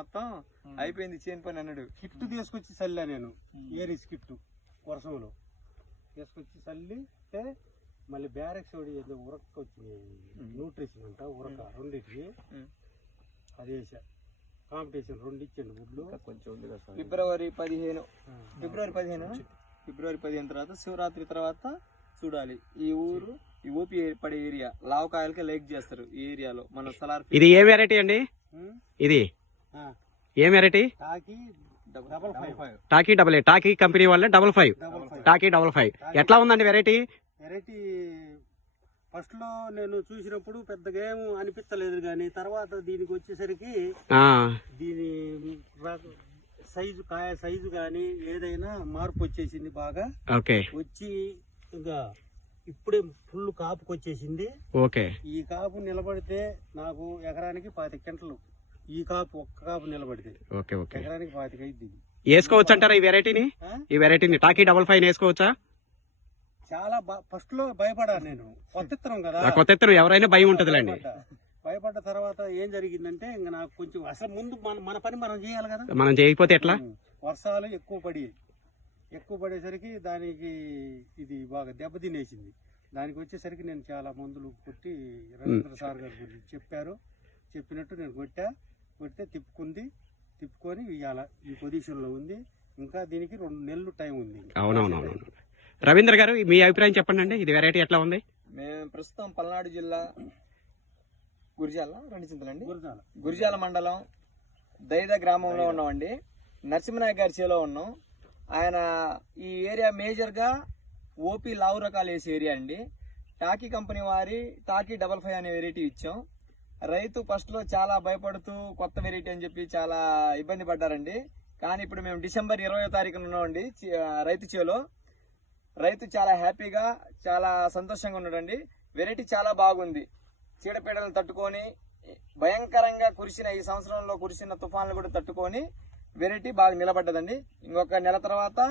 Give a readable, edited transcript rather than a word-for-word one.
మొత్తం అయిపోయింది చేను పని అన్నాడు. కిట్ తీసుకొచ్చి చల్లా నేను, ఏరీస్ కిట్టు వర్షంలో తీసుకొచ్చి చల్లితే మళ్ళీ బ్యారెక్స్ ఉరక్క వచ్చినాయి, న్యూట్రిషన్ అంట ఉరక రెండింటికి అది వేసా. కాంపిటీషన్ 2 ఇచ్చాడు గుడ్లు. ఫిబ్రవరి 15 తర్వాత శివరాత్రి తర్వాత చూడాలి. ఈ ఊరు ఈ ఓపీ పడే ఏరియా లావకాయలకి లైక్ చేస్తారు ఈ ఏరియాలో మన సలార్. ఇది ఏ వెరైటీ అండి? ఇది ఏ వెరైటీ? టాకీ డబల్ ఏ, టాకీ కంపెనీ వాళ్ళ 55 టాకీ 55. ఎట్లా ఉందండి వెరైటీ? వెరైటీ ఫస్ట్ లో నేను చూసినప్పుడు పెద్దగా ఏం అనిపించలేదు, కానీ తర్వాత దీనికి వచ్చేసరికి దీని సైజు కాయ సైజు కానీ ఏదైనా మార్పు వచ్చేసింది బాగా. వచ్చి ఇంకా ఇప్పుడే ఫుల్ కాపుకి వచ్చేసింది. ఈ కాపు నిలబడితే నాకు ఎకరానికి 25 క్వింటలు. ఈ కాపు ఒక్క కాపు నిలబడితే ఎకరానికి 25 అయింది. వేసుకోవచ్చు అంటారా ఈ వెరైటీని? ఈ వెరైటీని టాకీ 55 వేసుకోవచ్చా? చాలా ఫస్ట్ లో భయపడా నేను, కొత్త ఇత్తనం కదా, కొత్త ఇత్తనం ఎవరైనా భయం ఉంటదిలేండి. భయపడ్డ తర్వాత ఏం జరిగిందంటే ఇంకా నాకు కొంచెం అసలు ముందు మన పని మనం చేయాలి కదా, మనం చేయకపోతే ఎట్లా? వర్షాలు ఎక్కువ పడేసరికి దానికి ఇది బాగా దెబ్బతినేసింది. దానికి వచ్చేసరికి నేను చాలా మందులు కొట్టి రవీంద్ర సార్ గారు గురించి చెప్పినట్టు నేను కొడితే తిప్పుకొని ఇవాళ ఈ పొజిషన్ లో ఉంది. ఇంకా దీనికి 2 నెలలు టైం ఉంది. అవునవునవును. రవీంద్ర గారు మీ అభిప్రాయం చెప్పండి అండి, ఇది వెరైటీ ఎట్లా ఉంది? మేము ప్రస్తుతం పల్నాడు జిల్లా గురిజాల మండలం దైద గ్రామంలో ఉన్నామండి. నరసింహనాయక్ గారి చేలో ఉన్నాం. ఆయన ఈ ఏరియా మేజర్ గా ఓపీ లావు రకాలు వేసే ఏరియా అండి. టాకీ కంపెనీ వారి టాకీ 55 అనే వెరైటీ ఇచ్చాం. రైతు ఫస్ట్ లో చాలా భయపడుతూ కొత్త వెరైటీ అని చెప్పి చాలా ఇబ్బంది పడ్డారండి. కానీ ఇప్పుడు మేము డిసెంబర్ 20వ తారీఖున ఉన్నామండి రైతు చేలో. రైతు చాలా హ్యాపీగా చాలా సంతోషంగా ఉన్నాడండి. వెరైటీ చాలా బాగుంది. చీడపీడలను తట్టుకొని భయంకరంగా ఈ సంవత్సరంలో కురిసిన తుఫాన్లు కూడా తట్టుకొని వెరైటీ బాగా నిలబడ్డదండి. ఇంకొక నెల తర్వాత